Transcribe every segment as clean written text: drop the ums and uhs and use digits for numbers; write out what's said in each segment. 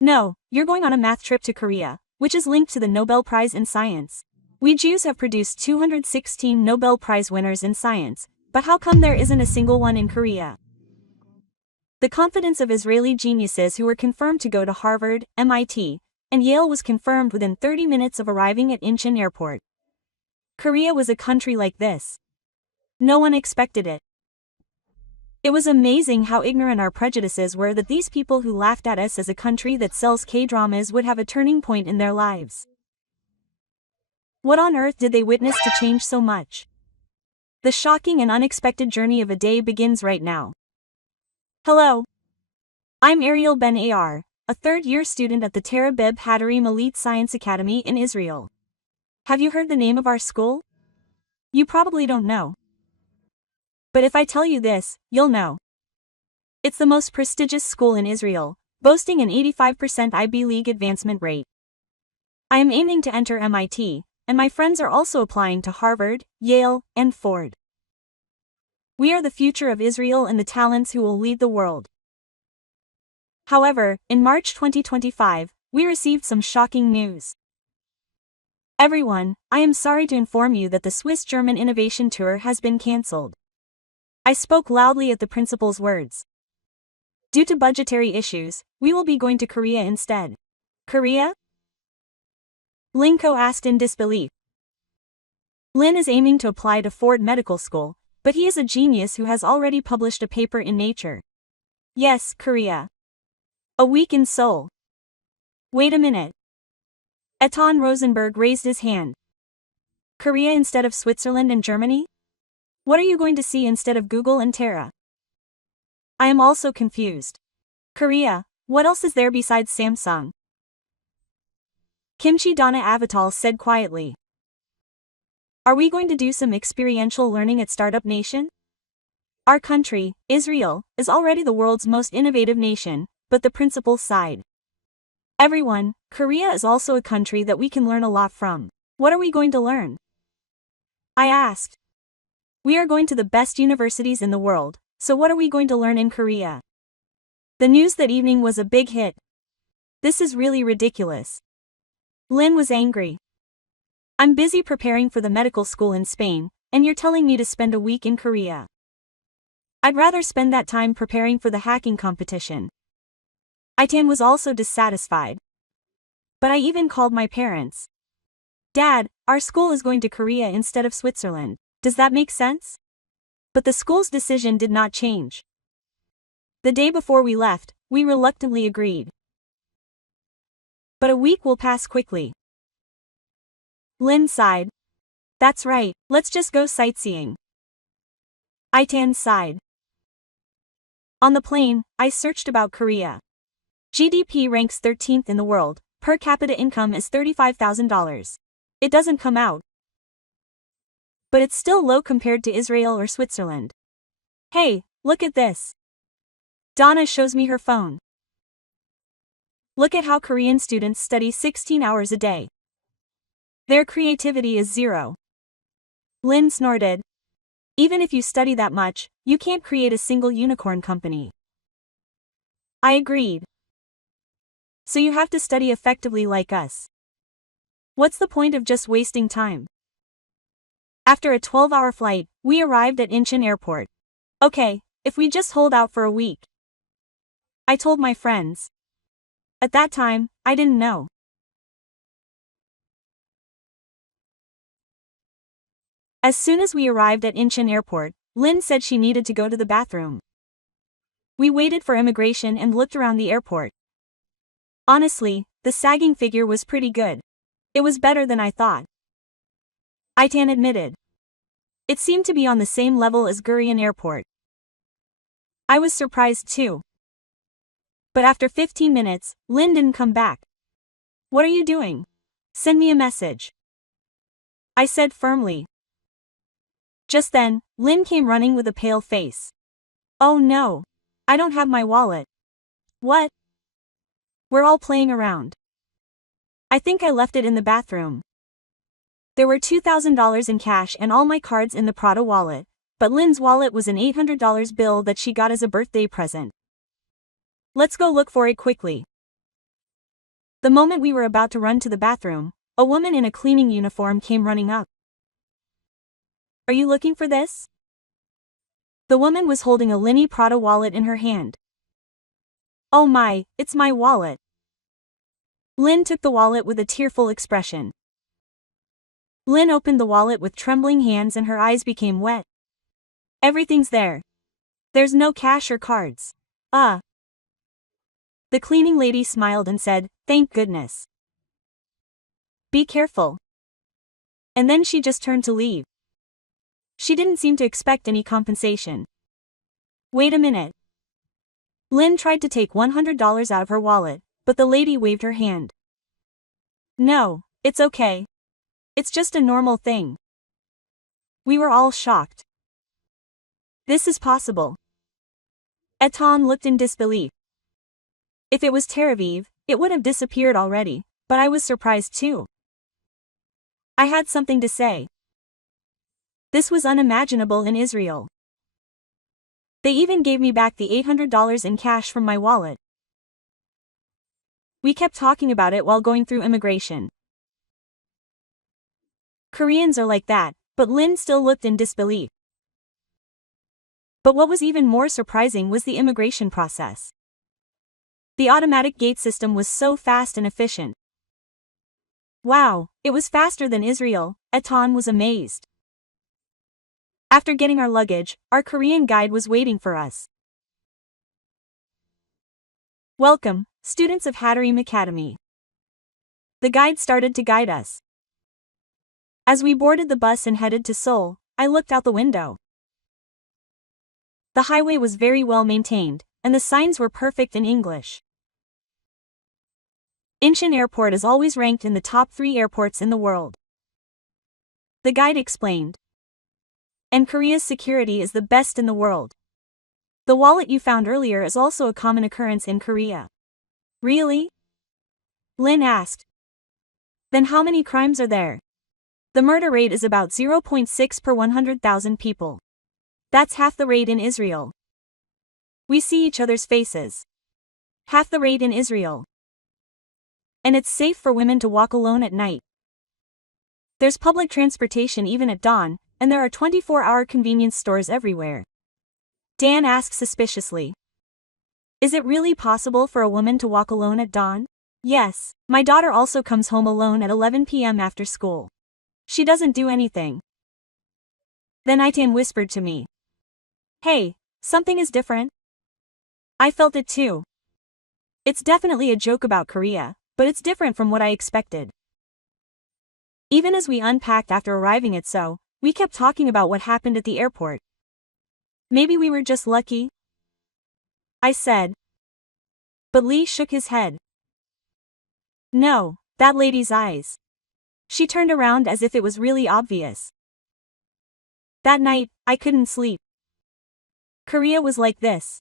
No, you're going on a math trip to Korea, which is linked to the Nobel Prize in Science. We Jews have produced 216 Nobel Prize winners in science, but how come there isn't a single one in Korea? The confidence of Israeli geniuses who were confirmed to go to Harvard, MIT, and Yale was confirmed within 30 minutes of arriving at Incheon Airport. Korea was a country like this. No one expected it. It was amazing how ignorant our prejudices were that these people who laughed at us as a country that sells K-dramas would have a turning point in their lives. What on earth did they witness to change so much? The shocking and unexpected journey of a day begins right now. Hello. I'm Ariel Ben-Ar, a third-year student at the Tel Aviv Hadarim Elite Science Academy in Israel. Have you heard the name of our school? You probably don't know. But if I tell you this, you'll know. It's the most prestigious school in Israel, boasting an 85% Ivy League advancement rate. I am aiming to enter MIT, and my friends are also applying to Harvard, Yale, and Ford. We are the future of Israel and the talents who will lead the world. However, in March 2025, we received some shocking news. Everyone, I am sorry to inform you that the Swiss-German Innovation Tour has been cancelled. I spoke loudly at the principal's words. Due to budgetary issues, we will be going to Korea instead. Korea? Linko asked in disbelief. Lin is aiming to apply to Ford Medical School, but he is a genius who has already published a paper in Nature. Yes, Korea. A week in Seoul. Wait a minute. Etan Rosenberg raised his hand. Korea instead of Switzerland and Germany? What are you going to see instead of Google and Terra? I am also confused. Korea, what else is there besides Samsung? Kimchi Donna Avatal said quietly. Are we going to do some experiential learning at Startup Nation? Our country, Israel, is already the world's most innovative nation, but the principal sighed. Everyone, Korea is also a country that we can learn a lot from. What are we going to learn? I asked. We are going to the best universities in the world, so what are we going to learn in Korea? The news that evening was a big hit. This is really ridiculous. Lin was angry. I'm busy preparing for the medical school in Spain, and you're telling me to spend a week in Korea. I'd rather spend that time preparing for the hacking competition. Itan was also dissatisfied. But I even called my parents. Dad, our school is going to Korea instead of Switzerland. Does that make sense? But the school's decision did not change. The day before we left, we reluctantly agreed. But a week will pass quickly. Lin sighed. That's right, let's just go sightseeing. Itan sighed. On the plane, I searched about Korea. GDP ranks 13th in the world, per capita income is $35,000. It doesn't come out. But it's still low compared to Israel or Switzerland. Hey, look at this. Donna shows me her phone. Look at how Korean students study 16 hours a day. Their creativity is zero. Lin snorted. Even if you study that much, you can't create a single unicorn company. I agreed. So you have to study effectively like us. What's the point of just wasting time? After a 12-hour flight, we arrived at Incheon Airport. Okay, if we just hold out for a week. I told my friends. At that time, I didn't know. As soon as we arrived at Incheon Airport, Lin said she needed to go to the bathroom. We waited for immigration and looked around the airport. Honestly, the sagging figure was pretty good. It was better than I thought. Itan admitted. It seemed to be on the same level as Gurion Airport. I was surprised too. But after 15 minutes, Lin didn't come back. What are you doing? Send me a message. I said firmly. Just then, Lin came running with a pale face. Oh no. I don't have my wallet. What? We're all playing around. I think I left it in the bathroom. There were $2,000 in cash and all my cards in the Prada wallet, but Lin's wallet was an $800 bill that she got as a birthday present. Let's go look for it quickly. The moment we were about to run to the bathroom, a woman in a cleaning uniform came running up. "Are you looking for this?" The woman was holding a Linny Prada wallet in her hand. "Oh my, it's my wallet." Lynn took the wallet with a tearful expression. Lynn opened the wallet with trembling hands and her eyes became wet. "Everything's there. There's no cash or cards." The cleaning lady smiled and said, "Thank goodness. Be careful." And then she just turned to leave. She didn't seem to expect any compensation. "Wait a minute." Lynn tried to take $100 out of her wallet, but the lady waved her hand. "No, it's okay. It's just a normal thing." We were all shocked. This is possible. Etan looked in disbelief. If it was Tel Aviv, it would have disappeared already, but I was surprised too. I had something to say. This was unimaginable in Israel. They even gave me back the $800 in cash from my wallet. We kept talking about it while going through immigration. Koreans are like that, but Lynn still looked in disbelief. But what was even more surprising was the immigration process. The automatic gate system was so fast and efficient. Wow, it was faster than Israel, Etan was amazed. After getting our luggage, our Korean guide was waiting for us. "Welcome, students of Hadarim Academy." The guide started to guide us. As we boarded the bus and headed to Seoul, I looked out the window. The highway was very well maintained, and the signs were perfect in English. Incheon Airport is always ranked in the top 3 airports in the world. The guide explained. And Korea's security is the best in the world. The wallet you found earlier is also a common occurrence in Korea. Really? Lynn asked. Then how many crimes are there? The murder rate is about 0.6 per 100,000 people. That's half the rate in Israel. We see each other's faces. Half the rate in Israel. And it's safe for women to walk alone at night. There's public transportation even at dawn, and there are 24-hour convenience stores everywhere. Dan asked suspiciously. Is it really possible for a woman to walk alone at dawn? Yes, my daughter also comes home alone at 11 p.m. after school. She doesn't do anything. Then Itan whispered to me. Hey, something is different. I felt it too. It's definitely a joke about Korea, but it's different from what I expected. Even as we unpacked after arriving at Seoul, we kept talking about what happened at the airport. Maybe we were just lucky? I said. But Lee shook his head. No, that lady's eyes. She turned around as if it was really obvious. That night, I couldn't sleep. Korea was like this.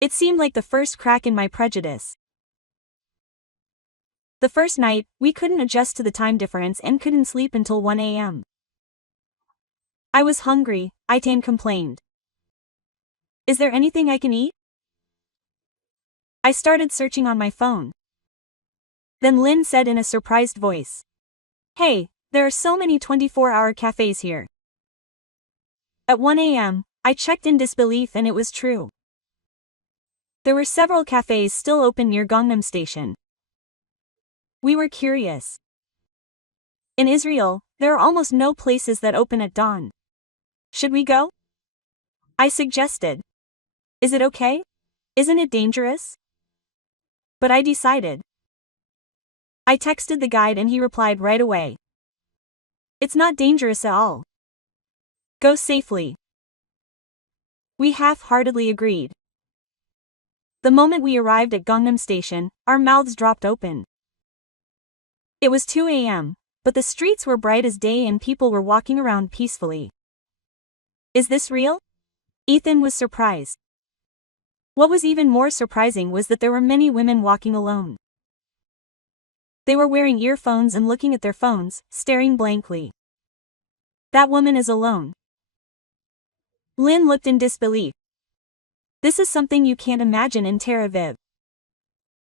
It seemed like the first crack in my prejudice. The first night, we couldn't adjust to the time difference and couldn't sleep until 1 a.m. I was hungry, Itan complained. Is there anything I can eat? I started searching on my phone. Then Lynn said in a surprised voice. Hey, there are so many 24-hour cafes here. At 1 a.m., I checked in disbelief and it was true. There were several cafes still open near Gangnam Station. We were curious. In Israel, there are almost no places that open at dawn. Should we go? I suggested. Is it okay? Isn't it dangerous? But I decided. I texted the guide and he replied right away. It's not dangerous at all. Go safely. We half-heartedly agreed. The moment we arrived at Gangnam Station, our mouths dropped open. It was 2 a.m., but the streets were bright as day and people were walking around peacefully. Is this real? Ethan was surprised. What was even more surprising was that there were many women walking alone. They were wearing earphones and looking at their phones, staring blankly. That woman is alone. Lynn looked in disbelief. This is something you can't imagine in Tel Aviv.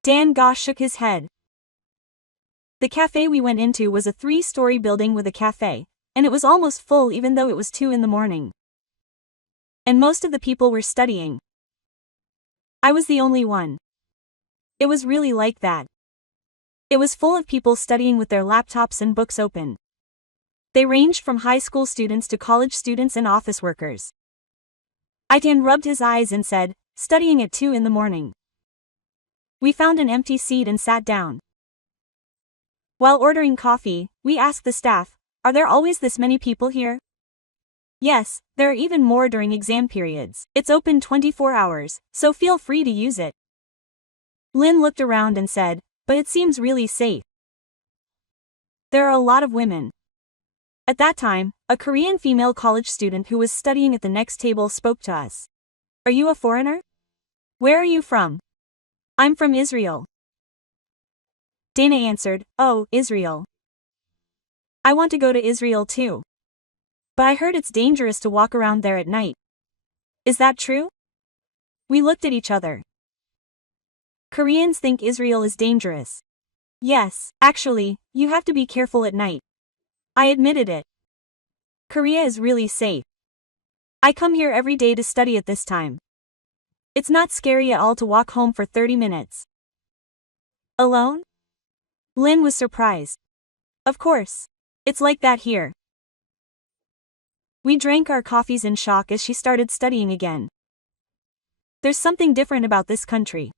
Dan Gosh shook his head. The cafe we went into was a 3-story building with a cafe, and it was almost full even though it was 2 in the morning. And most of the people were studying. I was the only one. It was really like that. It was full of people studying with their laptops and books open. They ranged from high school students to college students and office workers. Dan rubbed his eyes and said, studying at 2 in the morning. We found an empty seat and sat down. While ordering coffee, we asked the staff, are there always this many people here? Yes, there are even more during exam periods. It's open 24 hours, so feel free to use it. Lynn looked around and said, but it seems really safe. There are a lot of women. At that time, a Korean female college student who was studying at the next table spoke to us. Are you a foreigner? Where are you from? I'm from Israel. Dana answered, oh, Israel. I want to go to Israel too. But I heard it's dangerous to walk around there at night. Is that true? We looked at each other. Koreans think Israel is dangerous. Yes, actually, you have to be careful at night. I admitted it. Korea is really safe. I come here every day to study at this time. It's not scary at all to walk home for 30 minutes. Alone? Lynn was surprised. Of course. It's like that here. We drank our coffees in shock as she started studying again. There's something different about this country.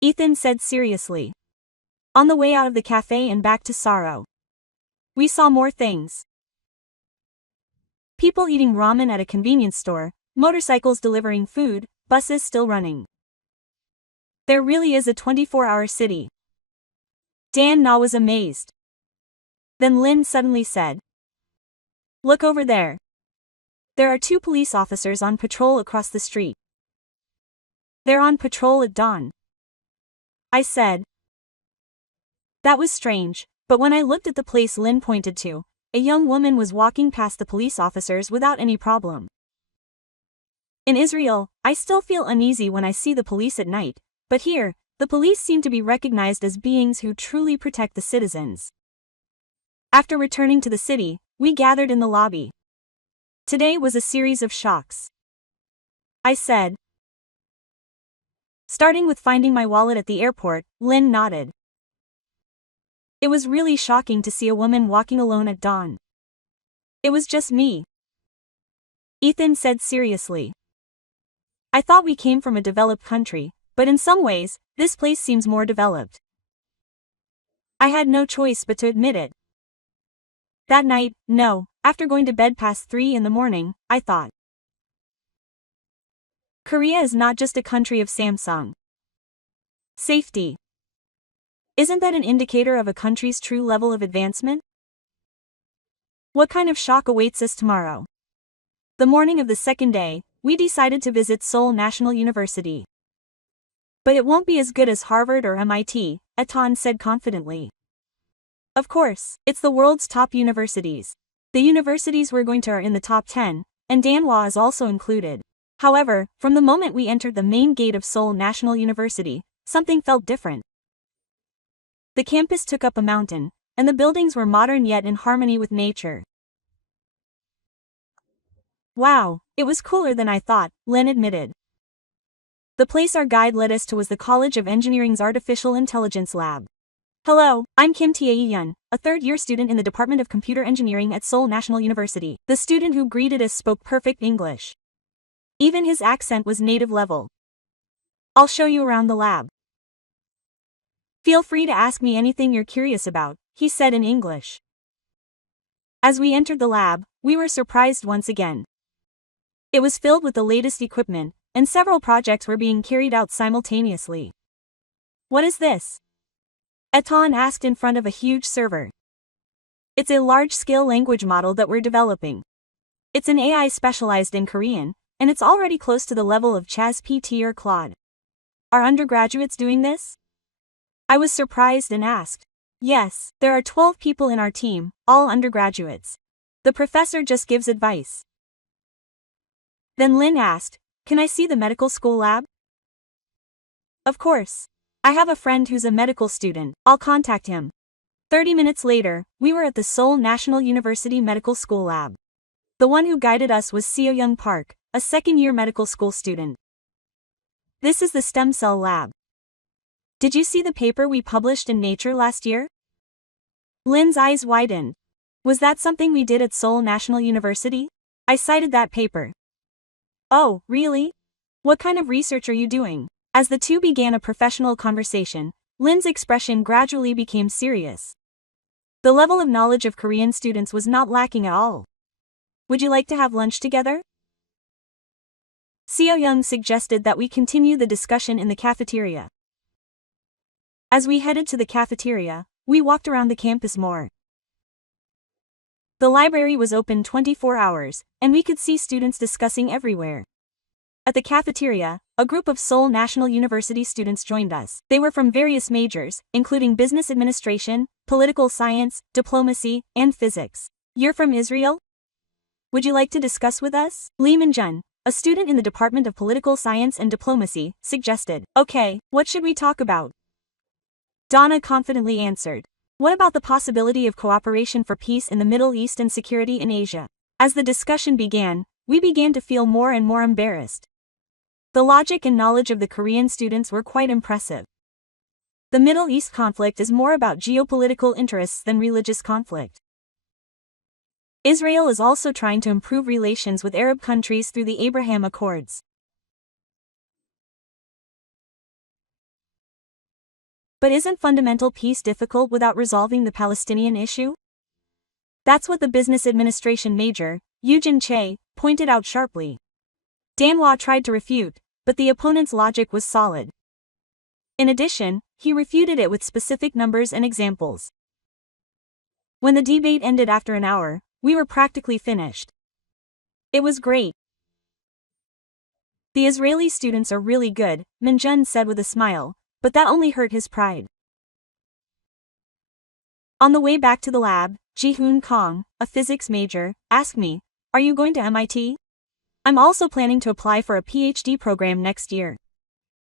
Ethan said seriously. On the way out of the cafe and back to Saro, we saw more things. People eating ramen at a convenience store, motorcycles delivering food, buses still running. There really is a 24-hour city. Dan Na was amazed. Then Lynn suddenly said, look over there. There are 2 police officers on patrol across the street. They're on patrol at dawn. I said. That was strange, but when I looked at the place Lynn pointed to, a young woman was walking past the police officers without any problem. In Israel, I still feel uneasy when I see the police at night, but here, the police seem to be recognized as beings who truly protect the citizens. After returning to the city, we gathered in the lobby. Today was a series of shocks. I said. Starting with finding my wallet at the airport, Lynn nodded. It was really shocking to see a woman walking alone at dawn. It was just me. Ethan said seriously. I thought we came from a developed country, but in some ways, this place seems more developed. I had no choice but to admit it. That night, no, after going to bed past 3 in the morning, I thought. Korea is not just a country of Samsung. Safety. Isn't that an indicator of a country's true level of advancement? What kind of shock awaits us tomorrow? The morning of the second day, we decided to visit Seoul National University. But it won't be as good as Harvard or MIT, Etan said confidently. Of course, it's the world's top universities. The universities we're going to are in the top 10, and Danhwa is also included. However, from the moment we entered the main gate of Seoul National University, something felt different. The campus took up a mountain, and the buildings were modern yet in harmony with nature. Wow, it was cooler than I thought, Lynn admitted. The place our guide led us to was the College of Engineering's Artificial Intelligence Lab. Hello, I'm Kim Tae-yeon, a third-year student in the Department of Computer Engineering at Seoul National University. The student who greeted us spoke perfect English. Even his accent was native level. I'll show you around the lab. Feel free to ask me anything you're curious about, he said in English. As we entered the lab, we were surprised once again. It was filled with the latest equipment, and several projects were being carried out simultaneously. What is this? Etan asked in front of a huge server. It's a large-scale language model that we're developing. It's an AI specialized in Korean, and it's already close to the level of ChatGPT or Claude. Are undergraduates doing this? I was surprised and asked. Yes, there are 12 people in our team, all undergraduates. The professor just gives advice. Then Lynn asked, can I see the medical school lab? Of course. I have a friend who's a medical student, I'll contact him. 30 minutes later, we were at the Seoul National University Medical School lab. The one who guided us was Seo-young Park, a second-year medical school student. This is the stem cell lab. Did you see the paper we published in Nature last year? Lin's eyes widened. Was that something we did at Seoul National University? I cited that paper. Oh, really? What kind of research are you doing? As the two began a professional conversation, Lin's expression gradually became serious. The level of knowledge of Korean students was not lacking at all. Would you like to have lunch together? Seo-young suggested that we continue the discussion in the cafeteria. As we headed to the cafeteria, we walked around the campus more. The library was open 24 hours, and we could see students discussing everywhere. At the cafeteria, a group of Seoul National University students joined us. They were from various majors, including business administration, political science, diplomacy, and physics. You're from Israel? Would you like to discuss with us? Lee Min-jun, a student in the Department of Political Science and Diplomacy, suggested. Okay, what should we talk about? Donna confidently answered. What about the possibility of cooperation for peace in the Middle East and security in Asia? As the discussion began, we began to feel more and more embarrassed. The logic and knowledge of the Korean students were quite impressive. The Middle East conflict is more about geopolitical interests than religious conflict. Israel is also trying to improve relations with Arab countries through the Abraham Accords. But isn't fundamental peace difficult without resolving the Palestinian issue? That's what the business administration major, Yoojin Chae, pointed out sharply. Danhwa tried to refute, but the opponent's logic was solid. In addition, he refuted it with specific numbers and examples. When the debate ended after an hour, we were practically finished. It was great. The Israeli students are really good, Min-jun said with a smile, but that only hurt his pride. On the way back to the lab, Ji-hoon Kong, a physics major, asked me, "Are you going to MIT? I'm also planning to apply for a PhD program next year.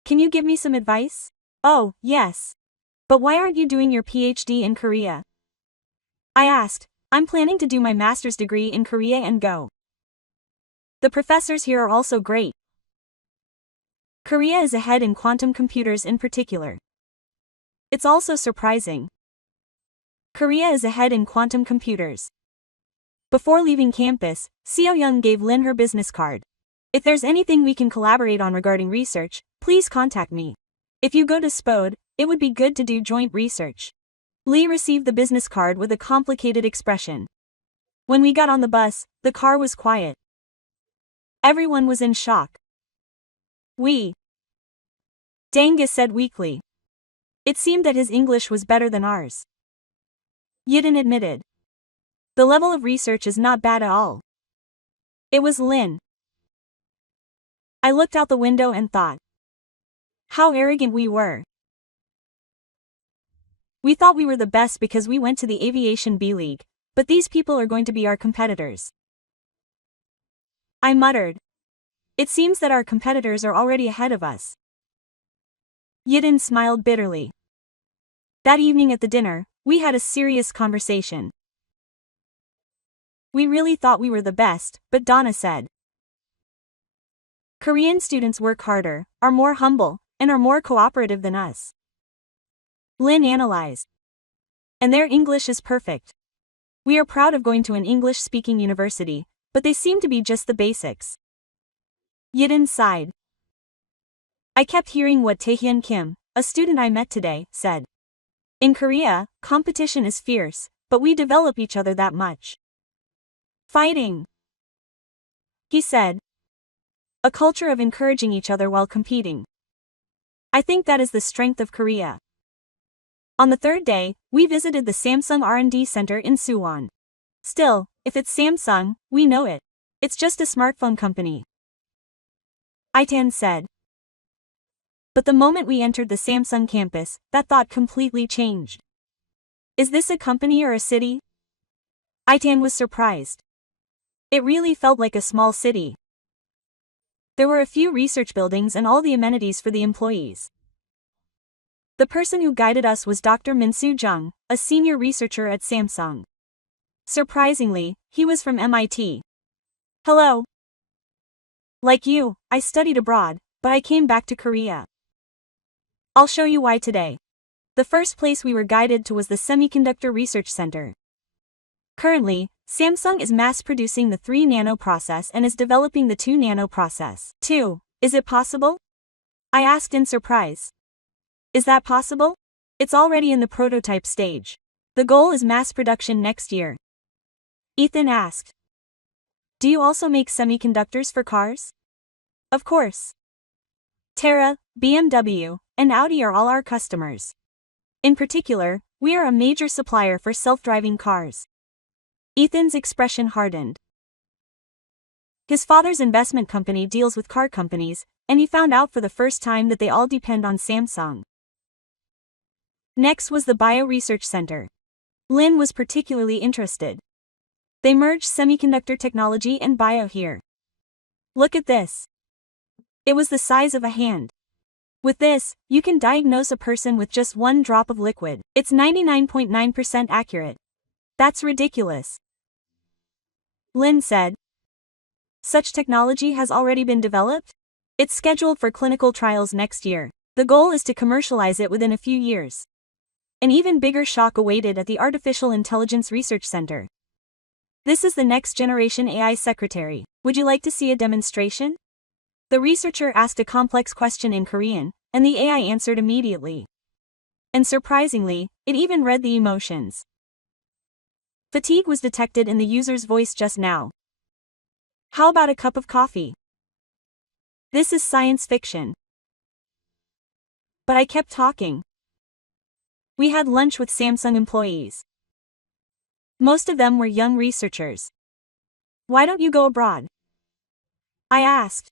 Can you give me some advice?" "Oh, yes. But why aren't you doing your PhD in Korea?" I asked. "I'm planning to do my master's degree in Korea and go. The professors here are also great. Korea is ahead in quantum computers in particular. It's also surprising. Korea is ahead in quantum computers." Before leaving campus, Seo-young gave Lin her business card. "If there's anything we can collaborate on regarding research, please contact me. If you go to SPOD, it would be good to do joint research." Lee received the business card with a complicated expression. When we got on the bus, the car was quiet. Everyone was in shock. Dangus said weakly. It seemed that his English was better than ours. Yidin admitted. The level of research is not bad at all. It was Lin. I looked out the window and thought. How arrogant we were. We thought we were the best because we went to the Aviation B League, but these people are going to be our competitors. I muttered. It seems that our competitors are already ahead of us. Yidin smiled bitterly. That evening at the dinner, we had a serious conversation. We really thought we were the best, but Donna said. Korean students work harder, are more humble, and are more cooperative than us. Lin analyzed. And their English is perfect. We are proud of going to an English-speaking university, but they seem to be just the basics. Yidin sighed. I kept hearing what Taehyun Kim, a student I met today, said. In Korea, competition is fierce, but we develop each other that much. Fighting. He said. A culture of encouraging each other while competing. I think that is the strength of Korea. On the third day, we visited the Samsung R&D Center in Suwon. Still, if it's Samsung, we know it. It's just a smartphone company. Itan said. But the moment we entered the Samsung campus, that thought completely changed. Is this a company or a city? Itan was surprised. It really felt like a small city. There were a few research buildings and all the amenities for the employees. The person who guided us was Dr. Min-Soo Jung, a senior researcher at Samsung. Surprisingly, he was from MIT. Hello. Like you, I studied abroad, but I came back to Korea. I'll show you why today. The first place we were guided to was the Semiconductor Research Center. Currently, Samsung is mass-producing the 3 nano process and is developing the 2 nano process. 2. Is it possible? I asked in surprise. Is that possible? It's already in the prototype stage. The goal is mass production next year. Ethan asked. Do you also make semiconductors for cars? Of course. Tara, BMW, and Audi are all our customers. In particular, we are a major supplier for self-driving cars. Ethan's expression hardened. His father's investment company deals with car companies, and he found out for the first time that they all depend on Samsung. Next was the Bio Research Center. Lin was particularly interested. They merged semiconductor technology and bio here. Look at this. It was the size of a hand. With this, you can diagnose a person with just 1 drop of liquid. It's 99.9% accurate. That's ridiculous. Lin said. Such technology has already been developed? It's scheduled for clinical trials next year. The goal is to commercialize it within a few years. An even bigger shock awaited at the Artificial Intelligence Research Center. This is the next generation AI secretary. Would you like to see a demonstration? The researcher asked a complex question in Korean, and the AI answered immediately. And surprisingly, it even read the emotions. Fatigue was detected in the user's voice just now. How about a cup of coffee? This is science fiction. But I kept talking. We had lunch with Samsung employees. Most of them were young researchers. Why don't you go abroad? I asked.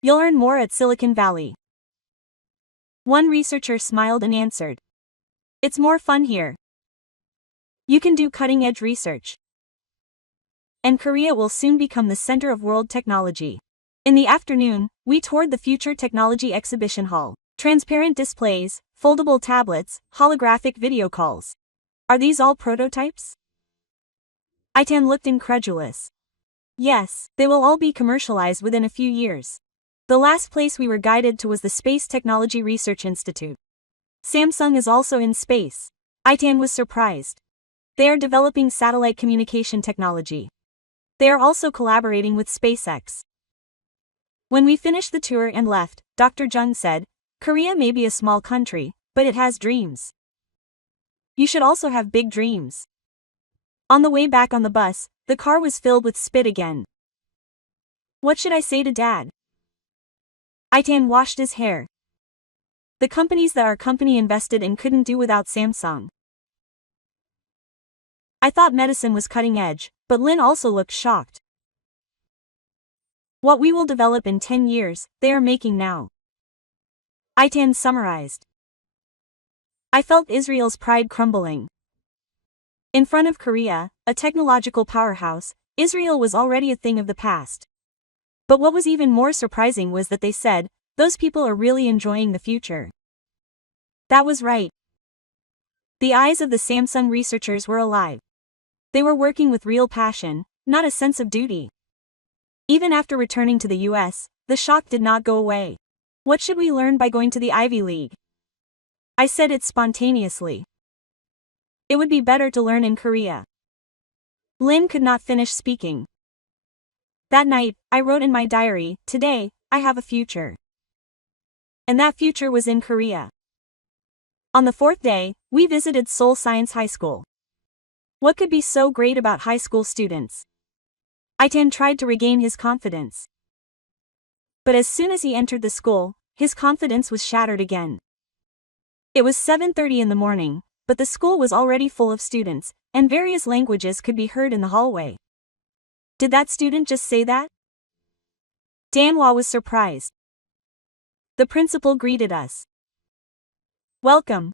You'll earn more at Silicon Valley. One researcher smiled and answered. It's more fun here. You can do cutting-edge research. And Korea will soon become the center of world technology. In the afternoon, we toured the Future Technology Exhibition Hall. Transparent displays, foldable tablets, holographic video calls. Are these all prototypes? Itan looked incredulous. Yes, they will all be commercialized within a few years. The last place we were guided to was the Space Technology Research Institute. Samsung is also in space. Itan was surprised. They are developing satellite communication technology. They are also collaborating with SpaceX. When we finished the tour and left, Dr. Jung said, Korea may be a small country, but it has dreams. You should also have big dreams. On the way back on the bus, the car was filled with spit again. What should I say to Dad? Itan washed his hair. The companies that our company invested in couldn't do without Samsung. I thought medicine was cutting edge, but Lin also looked shocked. What we will develop in 10 years, they are making now. Itan summarized. I felt Israel's pride crumbling. In front of Korea, a technological powerhouse, Israel was already a thing of the past. But what was even more surprising was that they said, those people are really enjoying the future. That was right. The eyes of the Samsung researchers were alive. They were working with real passion, not a sense of duty. Even after returning to the US, the shock did not go away. What should we learn by going to the Ivy League? I said it spontaneously. It would be better to learn in Korea. Lin could not finish speaking. That night, I wrote in my diary, today, I have a future. And that future was in Korea. On the 4th day, we visited Seoul Science High School. What could be so great about high school students? Itan tried to regain his confidence. But as soon as he entered the school, his confidence was shattered again. It was 7:30 in the morning, but the school was already full of students, and various languages could be heard in the hallway. Did that student just say that? Danhwa was surprised. The principal greeted us. Welcome.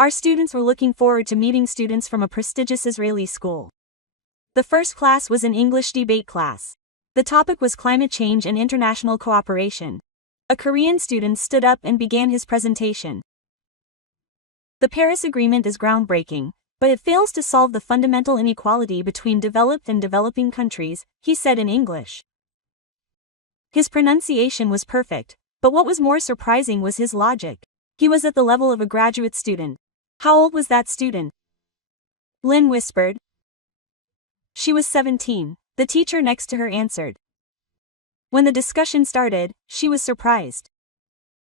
Our students were looking forward to meeting students from a prestigious Israeli school. The first class was an English debate class. The topic was climate change and international cooperation. A Korean student stood up and began his presentation. The Paris Agreement is groundbreaking, but it fails to solve the fundamental inequality between developed and developing countries, he said in English. His pronunciation was perfect, but what was more surprising was his logic. He was at the level of a graduate student. How old was that student? Lynn whispered. She was 17, the teacher next to her answered. When the discussion started, she was surprised.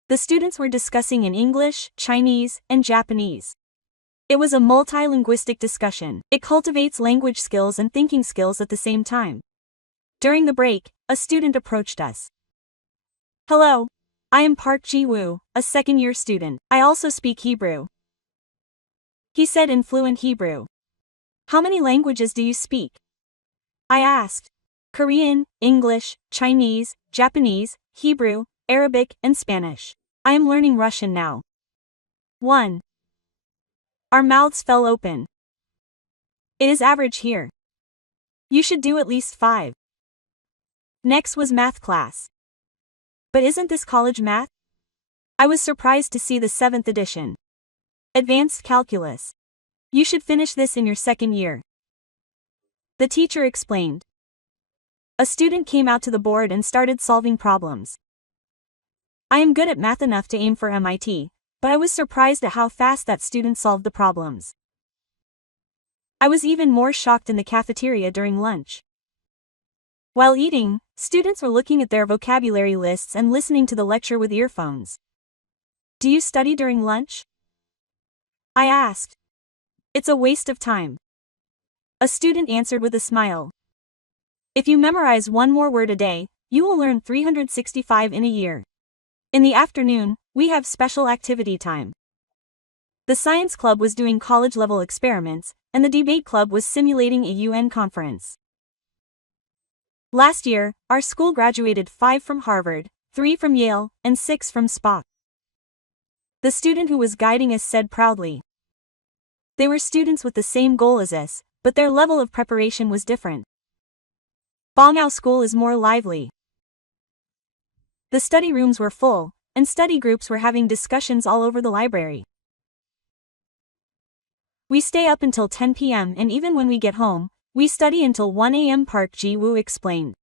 The students were discussing in English, Chinese, and Japanese. It was a multilinguistic discussion. It cultivates language skills and thinking skills at the same time. During the break, a student approached us. Hello. I am Park Ji-woo, a second-year student. I also speak Hebrew. He said in fluent Hebrew. How many languages do you speak? I asked. Korean, English, Chinese, Japanese, Hebrew, Arabic, and Spanish. I am learning Russian now. 1. Our mouths fell open. It is average here. You should do at least 5. Next was math class. But isn't this college math? I was surprised to see the 7th edition. Advanced Calculus. You should finish this in your second year. The teacher explained. A student came out to the board and started solving problems. I am good at math enough to aim for MIT, but I was surprised at how fast that student solved the problems. I was even more shocked in the cafeteria during lunch. While eating, students were looking at their vocabulary lists and listening to the lecture with earphones. Do you study during lunch? I asked. It's a waste of time. A student answered with a smile. If you memorize one more word a day, you will learn 365 in a year. In the afternoon, we have special activity time. The science club was doing college-level experiments, and the debate club was simulating a UN conference. Last year, our school graduated 5 from Harvard, 3 from Yale, and 6 from Spock. The student who was guiding us said proudly. They were students with the same goal as us, but their level of preparation was different. Bongao School is more lively. The study rooms were full, and study groups were having discussions all over the library. We stay up until 10 p.m. and even when we get home, we study until 1 a.m. Park Ji-woo explained.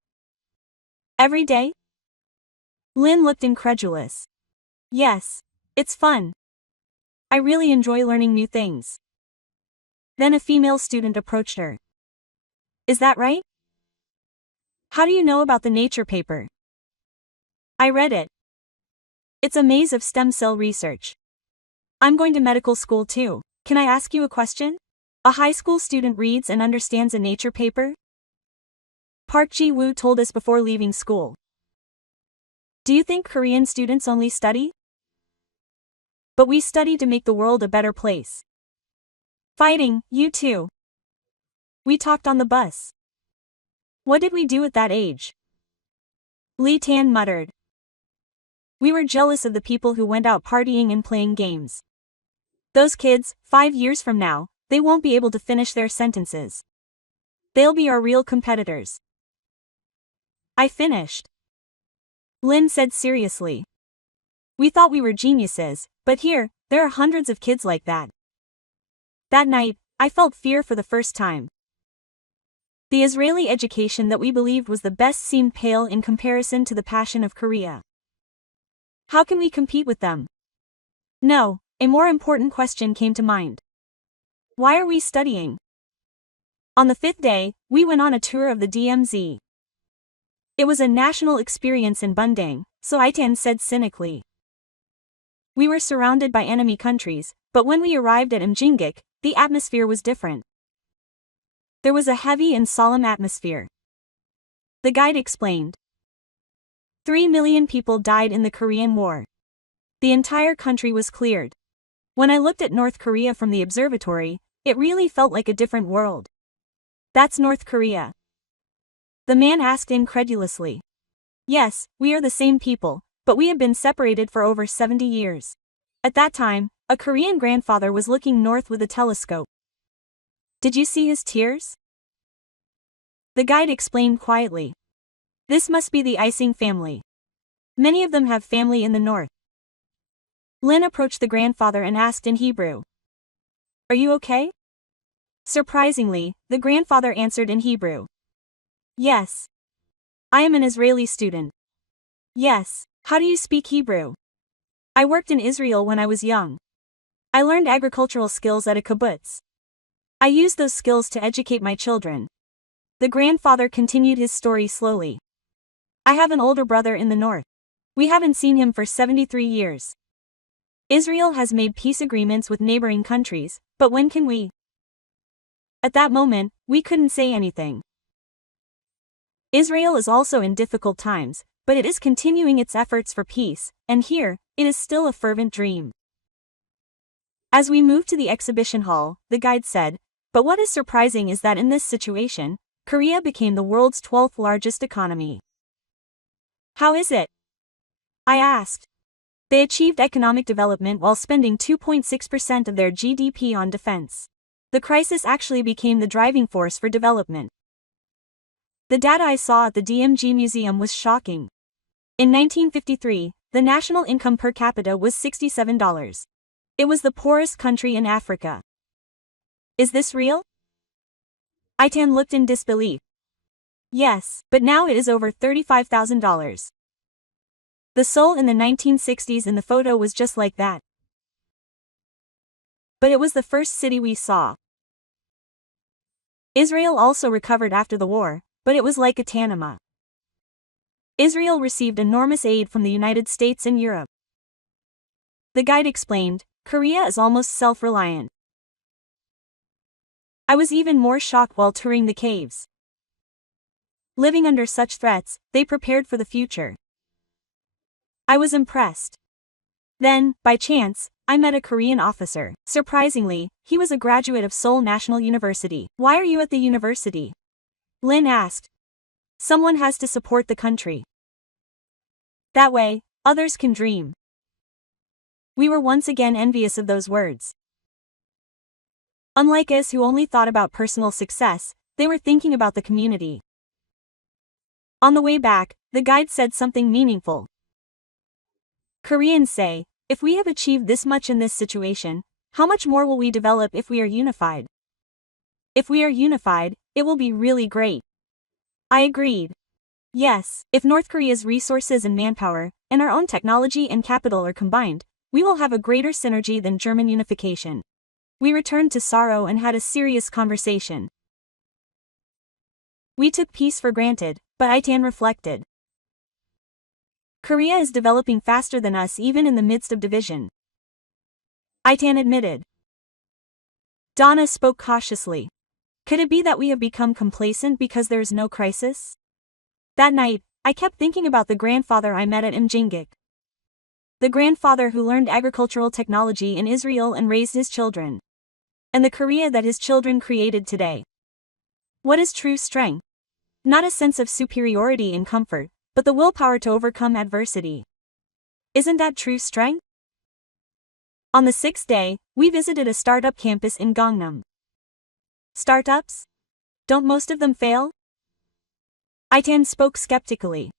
Every day? Lynn looked incredulous. Yes. It's fun. I really enjoy learning new things. Then a female student approached her. Is that right? How do you know about the Nature paper? I read it. It's a maze of stem cell research. I'm going to medical school too. Can I ask you a question? A high school student reads and understands a Nature paper? Park Ji-woo told us before leaving school. Do you think Korean students only study? But we study to make the world a better place. Fighting, you too. We talked on the bus. What did we do at that age? Lee Tan muttered. We were jealous of the people who went out partying and playing games. Those kids, 5 years from now, they won't be able to finish their sentences. They'll be our real competitors. I finished. Lynn said seriously. We thought we were geniuses, but here, there are hundreds of kids like that. That night, I felt fear for the first time. The Israeli education that we believed was the best seemed pale in comparison to the passion of Korea. How can we compete with them? No, a more important question came to mind. Why are we studying? On the 5th day, we went on a tour of the DMZ. It was a national experience in Bundang, so Itan said cynically. We were surrounded by enemy countries, but when we arrived at Mjingik, the atmosphere was different. There was a heavy and solemn atmosphere. The guide explained. 3 million people died in the Korean War. The entire country was cleared. When I looked at North Korea from the observatory, it really felt like a different world. That's North Korea. The man asked incredulously. Yes, we are the same people, but we have been separated for over 70 years. At that time, a Korean grandfather was looking north with a telescope. Did you see his tears? The guide explained quietly. This must be the Ising family. Many of them have family in the north. Lin approached the grandfather and asked in Hebrew. Are you okay? Surprisingly, the grandfather answered in Hebrew. Yes. I am an Israeli student. Yes. How do you speak Hebrew? I worked in Israel when I was young. I learned agricultural skills at a kibbutz. I used those skills to educate my children. The grandfather continued his story slowly. I have an older brother in the north. We haven't seen him for 73 years. Israel has made peace agreements with neighboring countries, but when can we? At that moment, we couldn't say anything. Israel is also in difficult times, but it is continuing its efforts for peace, and here, it is still a fervent dream. As we moved to the exhibition hall, the guide said, but what is surprising is that in this situation, Korea became the world's 12th largest economy. How is it? I asked. They achieved economic development while spending 2.6% of their GDP on defense. The crisis actually became the driving force for development. The data I saw at the DMG Museum was shocking. In 1953, the national income per capita was $67. It was the poorest country in Africa. Is this real? Aitan looked in disbelief. Yes, but now it is over $35,000. The Seoul in the 1960s in the photo was just like that. But it was the first city we saw. Israel also recovered after the war, but it was like a Tanama. Israel received enormous aid from the United States and Europe. The guide explained, Korea is almost self-reliant. I was even more shocked while touring the caves. Living under such threats, they prepared for the future. I was impressed. Then, by chance, I met a Korean officer. Surprisingly, he was a graduate of Seoul National University. Why are you at the university? Lin asked. Someone has to support the country. That way, others can dream. We were once again envious of those words. Unlike us who only thought about personal success, they were thinking about the community. On the way back, the guide said something meaningful. Koreans say, if we have achieved this much in this situation, how much more will we develop if we are unified? If we are unified, it will be really great. I agreed. Yes, if North Korea's resources and manpower, and our own technology and capital are combined, we will have a greater synergy than German unification. We returned to Saro and had a serious conversation. We took peace for granted, but Aitan reflected. Korea is developing faster than us even in the midst of division. Aitan admitted. Donna spoke cautiously. Could it be that we have become complacent because there is no crisis? That night, I kept thinking about the grandfather I met at Mjingik. The grandfather who learned agricultural technology in Israel and raised his children. And the Korea that his children created today. What is true strength? Not a sense of superiority and comfort, but the willpower to overcome adversity. Isn't that true strength? On the sixth day, we visited a startup campus in Gangnam. Startups? Don't most of them fail? Aitan spoke skeptically.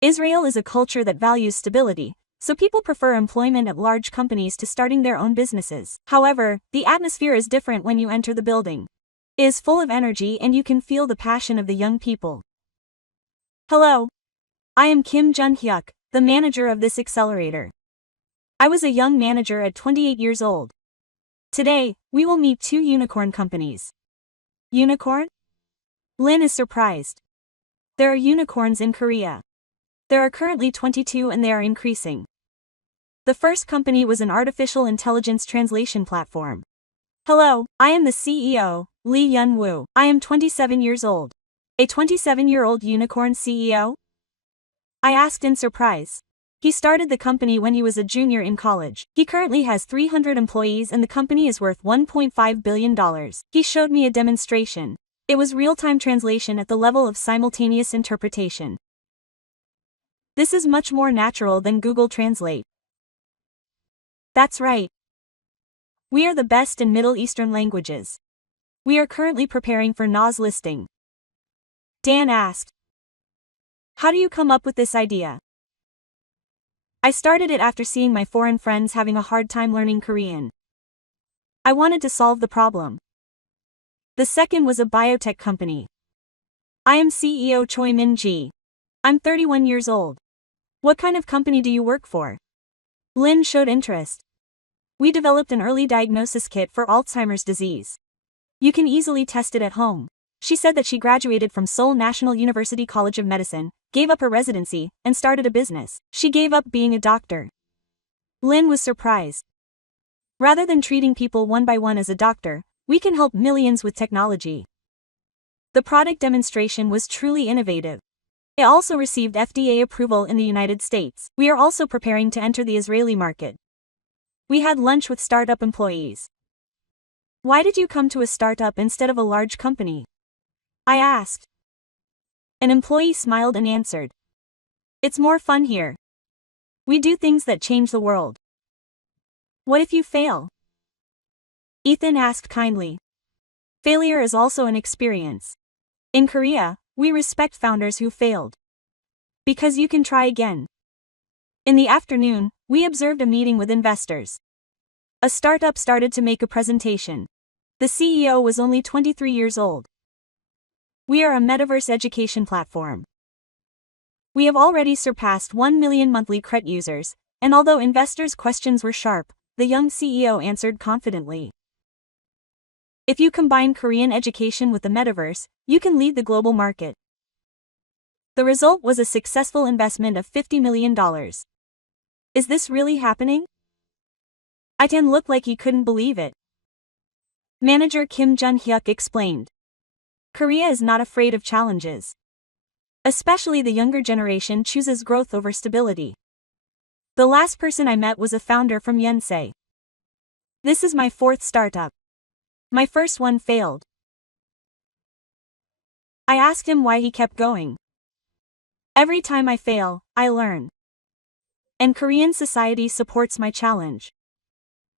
Israel is a culture that values stability, so people prefer employment at large companies to starting their own businesses. However, the atmosphere is different when you enter the building. It is full of energy and you can feel the passion of the young people. Hello. I am Kim Jun-hyuk, the manager of this accelerator. I was a young manager at 28 years old. Today, we will meet 2 unicorn companies. Unicorn? Lin is surprised. There are unicorns in Korea. There are currently 22 and they are increasing. The first company was an artificial intelligence translation platform. Hello, I am the CEO, Lee Yun-woo. I am 27 years old. A 27-year-old unicorn CEO? I asked in surprise. He started the company when he was a junior in college. He currently has 300 employees and the company is worth $1.5 billion. He showed me a demonstration. It was real-time translation at the level of simultaneous interpretation. This is much more natural than Google Translate. That's right. We are the best in Middle Eastern languages. We are currently preparing for NAS listing. Dan asked. How do you come up with this idea? I started it after seeing my foreign friends having a hard time learning Korean. I wanted to solve the problem. The second was a biotech company. I am CEO Choi Min-ji. I'm 31 years old. What kind of company do you work for? Lin showed interest. We developed an early diagnosis kit for Alzheimer's disease. You can easily test it at home. She said that she graduated from Seoul National University College of Medicine, gave up her residency, and started a business. She gave up being a doctor. Lin was surprised. Rather than treating people one by one as a doctor, we can help millions with technology. The product demonstration was truly innovative. It also received FDA approval in the United States. We are also preparing to enter the Israeli market. We had lunch with startup employees. Why did you come to a startup instead of a large company? I asked. An employee smiled and answered. It's more fun here. We do things that change the world. What if you fail? Ethan asked kindly. Failure is also an experience. In Korea, we respect founders who failed. Because you can try again. In the afternoon, we observed a meeting with investors. A startup started to make a presentation. The CEO was only 23 years old. We are a metaverse education platform. We have already surpassed 1 million monthly CRET users, and although investors' questions were sharp, the young CEO answered confidently. If you combine Korean education with the metaverse, you can lead the global market. The result was a successful investment of $50 million. Is this really happening? Itan looked like he couldn't believe it. Manager Kim Jun-hyuk explained. Korea is not afraid of challenges. Especially the younger generation chooses growth over stability. The last person I met was a founder from Yonsei. This is my fourth startup. My first one failed. I asked him why he kept going. Every time I fail, I learn. And Korean society supports my challenge.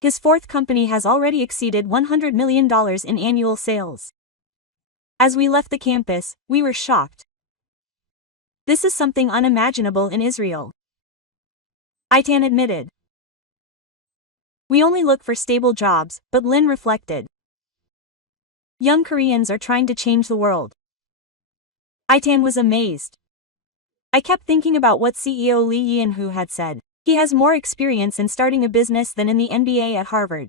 His fourth company has already exceeded $100 million in annual sales. As we left the campus, we were shocked. This is something unimaginable in Israel. Itan admitted. We only look for stable jobs, but Lin reflected. Young Koreans are trying to change the world. Itan was amazed. I kept thinking about what CEO Lee Yin-hoo had said. He has more experience in starting a business than in the MBA at Harvard.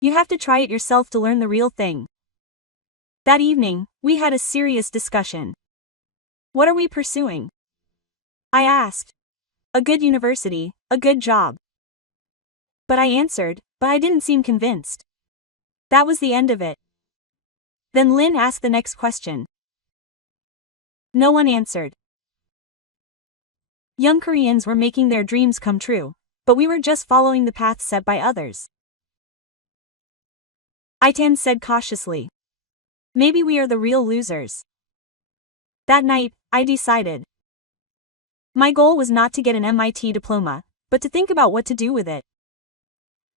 You have to try it yourself to learn the real thing. That evening, we had a serious discussion. What are we pursuing? I asked. A good university, a good job. But I answered, but I didn't seem convinced. That was the end of it. Then Lin asked the next question. No one answered. Young Koreans were making their dreams come true, but we were just following the path set by others. Itan said cautiously. Maybe we are the real losers. That night, I decided. My goal was not to get an MIT diploma, but to think about what to do with it.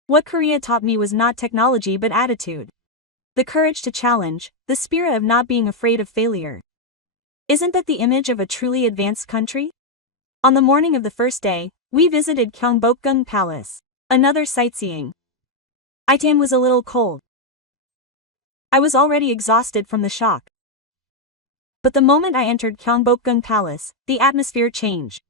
What Korea taught me was not technology but attitude. The courage to challenge, the spirit of not being afraid of failure. Isn't that the image of a truly advanced country? On the morning of the first day, we visited Gyeongbokgung Palace. Another sightseeing. Itan was a little cold. I was already exhausted from the shock. But the moment I entered Gyeongbokgung Palace, the atmosphere changed.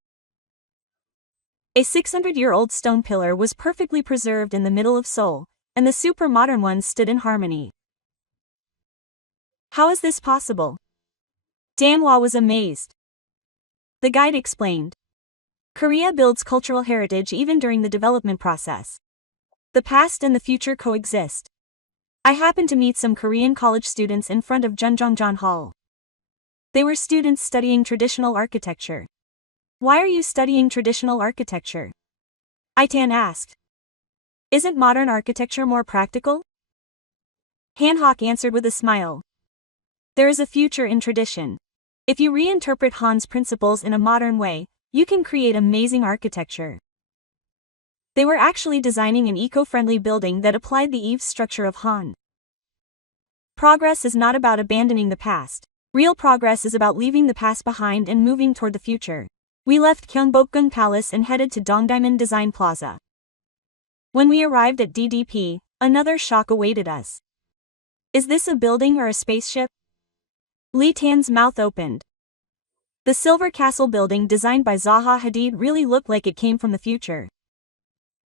A 600-year-old stone pillar was perfectly preserved in the middle of Seoul, and the super modern ones stood in harmony. How is this possible? Danhwa was amazed. The guide explained. Korea builds cultural heritage even during the development process. The past and the future coexist. I happened to meet some Korean college students in front of Junjongjeon Hall. They were students studying traditional architecture. Why are you studying traditional architecture? Itan asked. Isn't modern architecture more practical? Han-hok answered with a smile. There is a future in tradition. If you reinterpret Han's principles in a modern way, you can create amazing architecture. They were actually designing an eco-friendly building that applied the eaves structure of Han. Progress is not about abandoning the past. Real progress is about leaving the past behind and moving toward the future. We left Gyeongbokgung Palace and headed to Dongdaemun Design Plaza. When we arrived at DDP, another shock awaited us. Is this a building or a spaceship? Lee Tan's mouth opened. The Silver Castle building designed by Zaha Hadid really looked like it came from the future.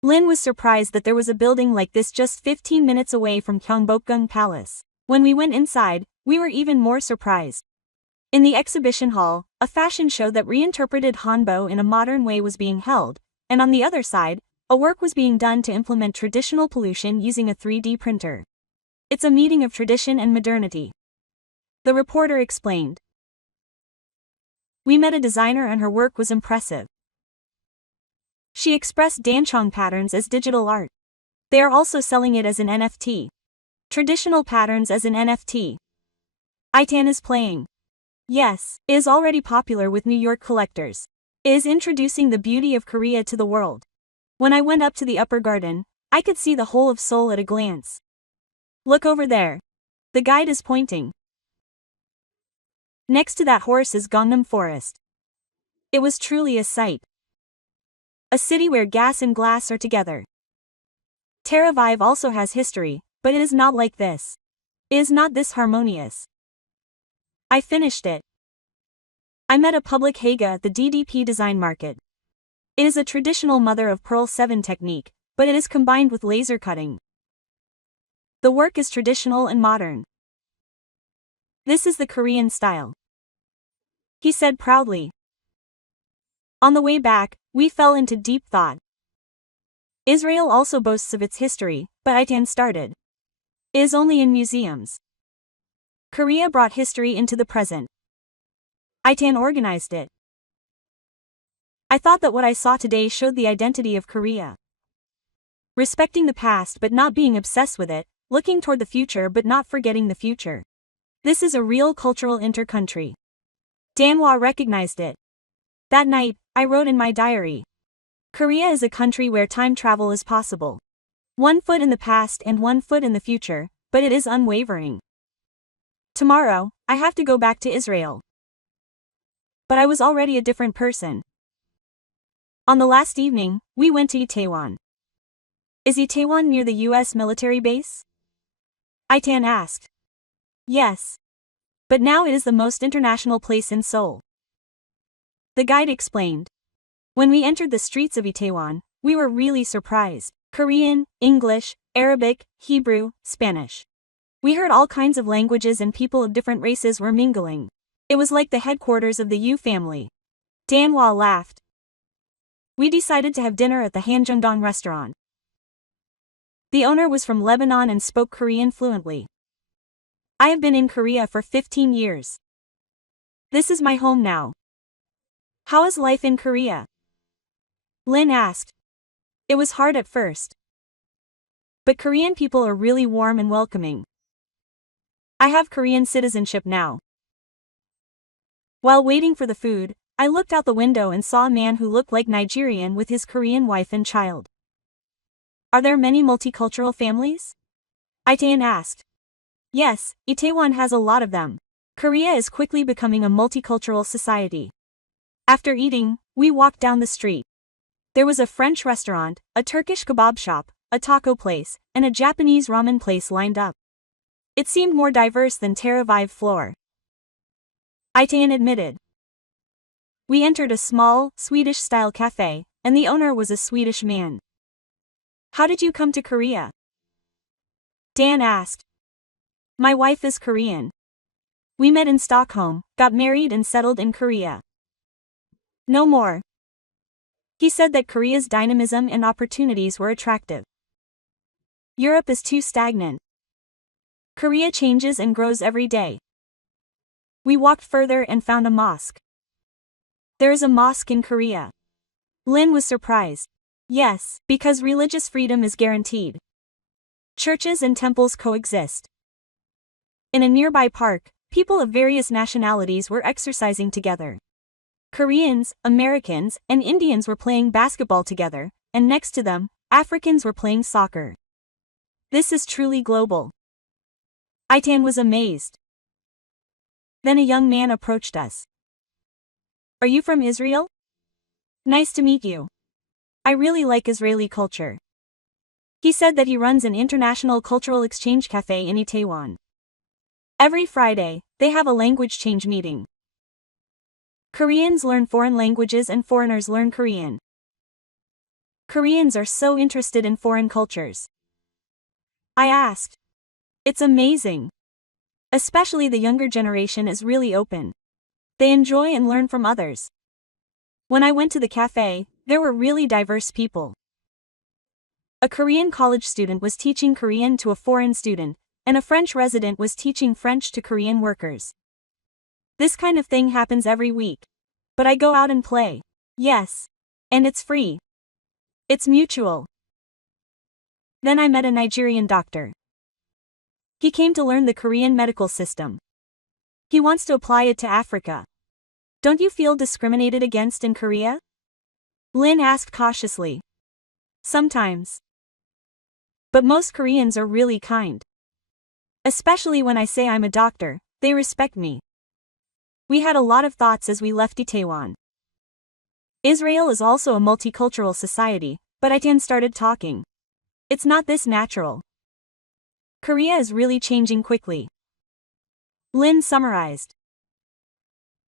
Lin was surprised that there was a building like this just 15 minutes away from Gyeongbokgung Palace. When we went inside, we were even more surprised. In the exhibition hall, a fashion show that reinterpreted Hanbok in a modern way was being held, and on the other side, a work was being done to implement traditional pollution using a 3D printer. It's a meeting of tradition and modernity. The reporter explained. We met a designer and her work was impressive. She expressed Danchong patterns as digital art. They are also selling it as an NFT. Traditional patterns as an NFT. Itan is playing. Yes, it is already popular with New York collectors. It is introducing the beauty of Korea to the world. When I went up to the upper garden, I could see the whole of Seoul at a glance. Look over there. The guide is pointing. Next to that horse is Gangnam Forest. It was truly a sight. A city where gas and glass are together. Tel Aviv also has history, but it is not like this. It is not this harmonious. I finished it. I met a public Haga at the DDP design market. It is a traditional mother of pearl 7 technique, but it is combined with laser cutting. The work is traditional and modern. This is the Korean style, he said proudly. On the way back, we fell into deep thought. Israel also boasts of its history, but Itan started. It is only in museums. Korea brought history into the present. Itan organized it. I thought that what I saw today showed the identity of Korea. Respecting the past but not being obsessed with it, looking toward the future but not forgetting the future. This is a real cultural inter-country. Danhwa recognized it. That night, I wrote in my diary. Korea is a country where time travel is possible. 1 foot in the past and 1 foot in the future, but it is unwavering. Tomorrow, I have to go back to Israel. But I was already a different person. On the last evening, we went to Itaewon. Is Itaewon near the US military base? Itan asked. Yes. But now it is the most international place in Seoul. The guide explained. When we entered the streets of Itaewon, we were really surprised. Korean, English, Arabic, Hebrew, Spanish. We heard all kinds of languages and people of different races were mingling. It was like the headquarters of the Yu family. Danhwa laughed. We decided to have dinner at the Hanjungdong restaurant. The owner was from Lebanon and spoke Korean fluently. I have been in Korea for 15 years. This is my home now. How is life in Korea? Lin asked. It was hard at first. But Korean people are really warm and welcoming. I have Korean citizenship now. While waiting for the food, I looked out the window and saw a man who looked like Nigerian with his Korean wife and child. Are there many multicultural families? Itan asked. Yes, Itaewon has a lot of them. Korea is quickly becoming a multicultural society. After eating, we walked down the street. There was a French restaurant, a Turkish kebab shop, a taco place, and a Japanese ramen place lined up. It seemed more diverse than Tel Aviv floor. Itan admitted. We entered a small, Swedish-style cafe, and the owner was a Swedish man. How did you come to Korea? Dan asked. My wife is Korean. We met in Stockholm, got married and settled in Korea. No more. He said that Korea's dynamism and opportunities were attractive. Europe is too stagnant. Korea changes and grows every day. We walked further and found a mosque. There is a mosque in Korea. Lin was surprised. Yes, because religious freedom is guaranteed. Churches and temples coexist. In a nearby park, people of various nationalities were exercising together. Koreans, Americans, and Indians were playing basketball together, and next to them, Africans were playing soccer. This is truly global. Itan was amazed. Then a young man approached us. Are you from Israel? Nice to meet you. I really like Israeli culture. He said that he runs an international cultural exchange cafe in Itaewon. Every Friday, they have a language change meeting. Koreans learn foreign languages and foreigners learn Korean. Koreans are so interested in foreign cultures. I asked. It's amazing. Especially the younger generation is really open. They enjoy and learn from others. When I went to the cafe, there were really diverse people. A Korean college student was teaching Korean to a foreign student, and a French resident was teaching French to Korean workers. This kind of thing happens every week. But I go out and play. Yes. And it's free. It's mutual. Then I met a Nigerian doctor. He came to learn the Korean medical system. He wants to apply it to Africa. Don't you feel discriminated against in Korea? Lin asked cautiously. Sometimes. But most Koreans are really kind. Especially when I say I'm a doctor, they respect me. We had a lot of thoughts as we left Itaewon. Israel is also a multicultural society, but Itian started talking. It's not this natural. Korea is really changing quickly. Lin summarized.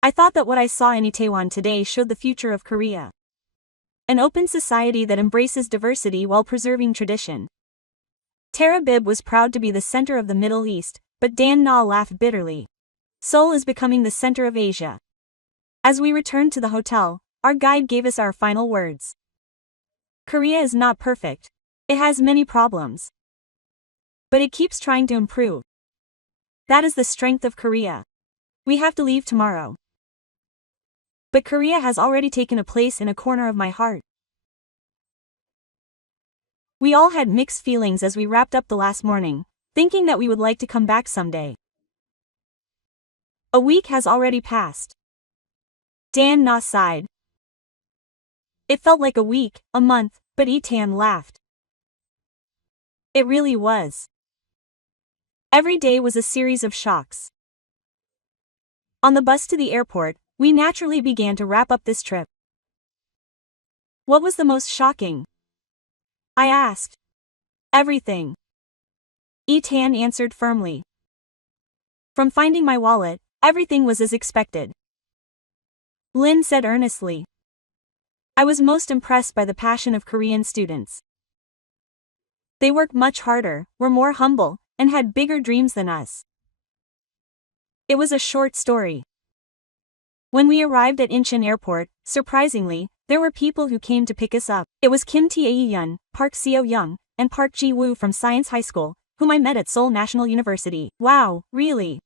I thought that what I saw in Itaewon today showed the future of Korea. An open society that embraces diversity while preserving tradition. Tara Bib was proud to be the center of the Middle East, but Dan Na laughed bitterly. Seoul is becoming the center of Asia. As we returned to the hotel, our guide gave us our final words. Korea is not perfect. It has many problems. But it keeps trying to improve. That is the strength of Korea. We have to leave tomorrow. But Korea has already taken a place in a corner of my heart. We all had mixed feelings as we wrapped up the last morning, thinking that we would like to come back someday. A week has already passed. Dan Na sighed. It felt like a week, a month, but Itan laughed. It really was. Every day was a series of shocks. On the bus to the airport, we naturally began to wrap up this trip. What was the most shocking? I asked. Everything. Itan answered firmly. From finding my wallet, everything was as expected. Lin said earnestly. I was most impressed by the passion of Korean students. They worked much harder, were more humble, and had bigger dreams than us. It was a short story. When we arrived at Incheon Airport, surprisingly, there were people who came to pick us up. It was Kim Tae-yeon, Park Seo-young, and Park Ji-woo from Science High School, whom I met at Seoul National University. Wow, really?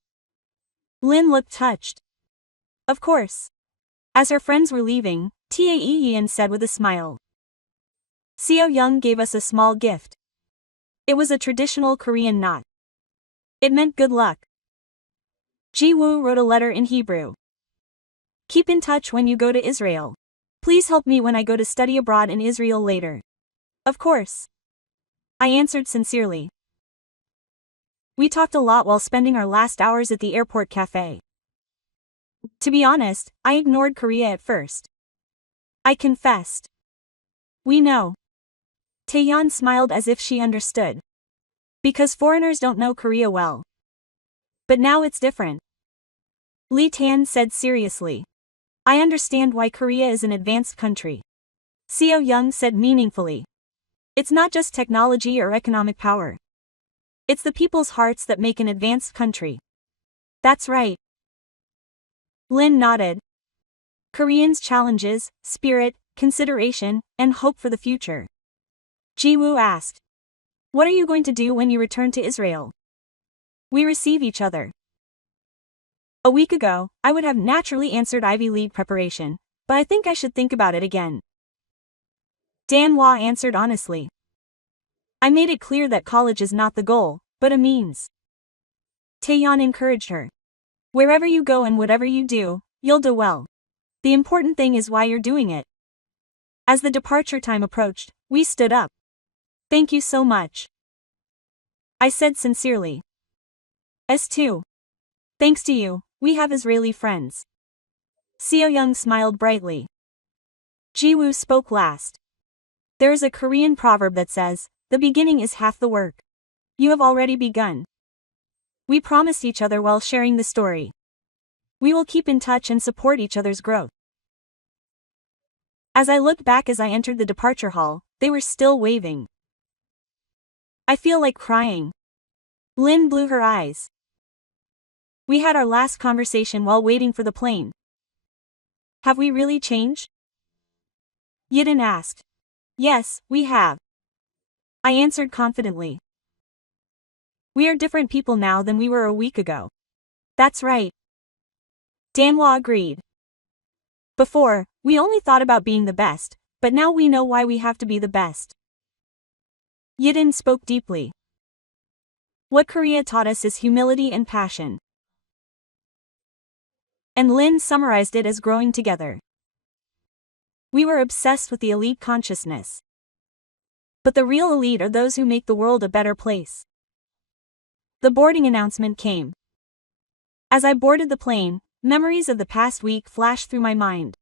Lin looked touched. Of course. As her friends were leaving, Tae-yeon said with a smile. Seo-young gave us a small gift. It was a traditional Korean knot. It meant good luck. Ji-woo wrote a letter in Hebrew. Keep in touch when you go to Israel. Please help me when I go to study abroad in Israel later. Of course. I answered sincerely. We talked a lot while spending our last hours at the airport cafe. To be honest, I ignored Korea at first. I confessed. We know. Taeyeon smiled as if she understood. Because foreigners don't know Korea well. But now it's different. Lee Tan said seriously. I understand why Korea is an advanced country. Seo-young said meaningfully. It's not just technology or economic power. It's the people's hearts that make an advanced country. That's right. Lin nodded. Koreans' challenges, spirit, consideration, and hope for the future. Ji-woo asked. What are you going to do when you return to Israel? We receive each other. A week ago, I would have naturally answered Ivy League preparation, but I think I should think about it again. Dan Hwa answered honestly. I made it clear that college is not the goal, but a means. Taeyeon encouraged her. Wherever you go and whatever you do, you'll do well. The important thing is why you're doing it. As the departure time approached, we stood up. Thank you so much. I said sincerely. S2. Thanks to you, we have Israeli friends. Seo-young smiled brightly. Ji-woo spoke last. There is a Korean proverb that says, the beginning is half the work. You have already begun. We promised each other while sharing the story. We will keep in touch and support each other's growth. As I looked back as I entered the departure hall, they were still waving. I feel like crying. Lynn blew her eyes. We had our last conversation while waiting for the plane. Have we really changed? Yidin asked. Yes, we have. I answered confidently. We are different people now than we were a week ago. That's right. Danhua agreed. Before, we only thought about being the best, but now we know why we have to be the best. Yidin spoke deeply. What Korea taught us is humility and passion. And Lin summarized it as growing together. We were obsessed with the elite consciousness. But the real elite are those who make the world a better place. The boarding announcement came. As I boarded the plane, memories of the past week flashed through my mind.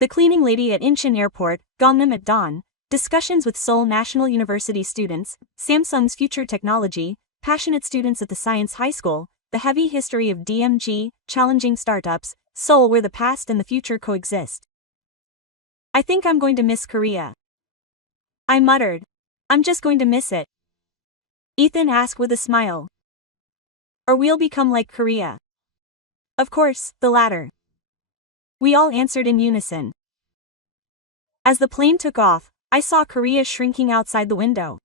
The cleaning lady at Incheon Airport, Gangnam at dawn, discussions with Seoul National University students, Samsung's future technology, passionate students at the Science High School, the heavy history of DMG, challenging startups, Seoul where the past and the future coexist. I think I'm going to miss Korea. I muttered. I'm just going to miss it. Ethan asked with a smile. Or we'll become like Korea. Of course, the latter. We all answered in unison. As the plane took off, I saw Korea shrinking outside the window.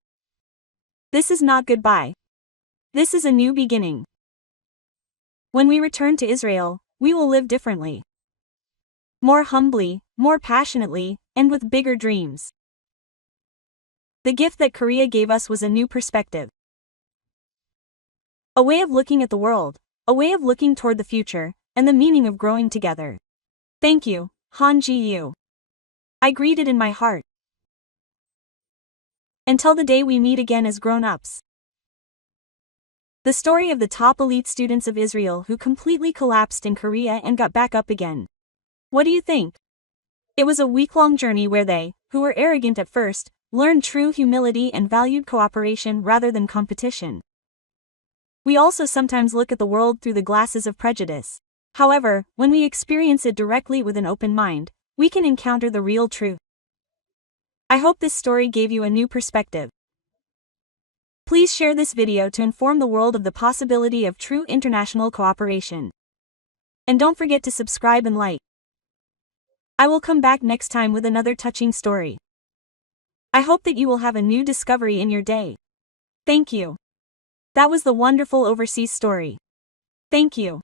This is not goodbye. This is a new beginning. When we return to Israel, we will live differently. More humbly, more passionately, and with bigger dreams. The gift that Korea gave us was a new perspective. A way of looking at the world, a way of looking toward the future, and the meaning of growing together. Thank you, Han Ji-yu. I greeted in my heart. Until the day we meet again as grown-ups. The story of the top elite students of Israel who completely collapsed in Korea and got back up again. What do you think? It was a week-long journey where they, who were arrogant at first, learned true humility and valued cooperation rather than competition. We also sometimes look at the world through the glasses of prejudice. However, when we experience it directly with an open mind, we can encounter the real truth. I hope this story gave you a new perspective. Please share this video to inform the world of the possibility of true international cooperation. And don't forget to subscribe and like. I will come back next time with another touching story. I hope that you will have a new discovery in your day. Thank you. That was the wonderful overseas story. Thank you.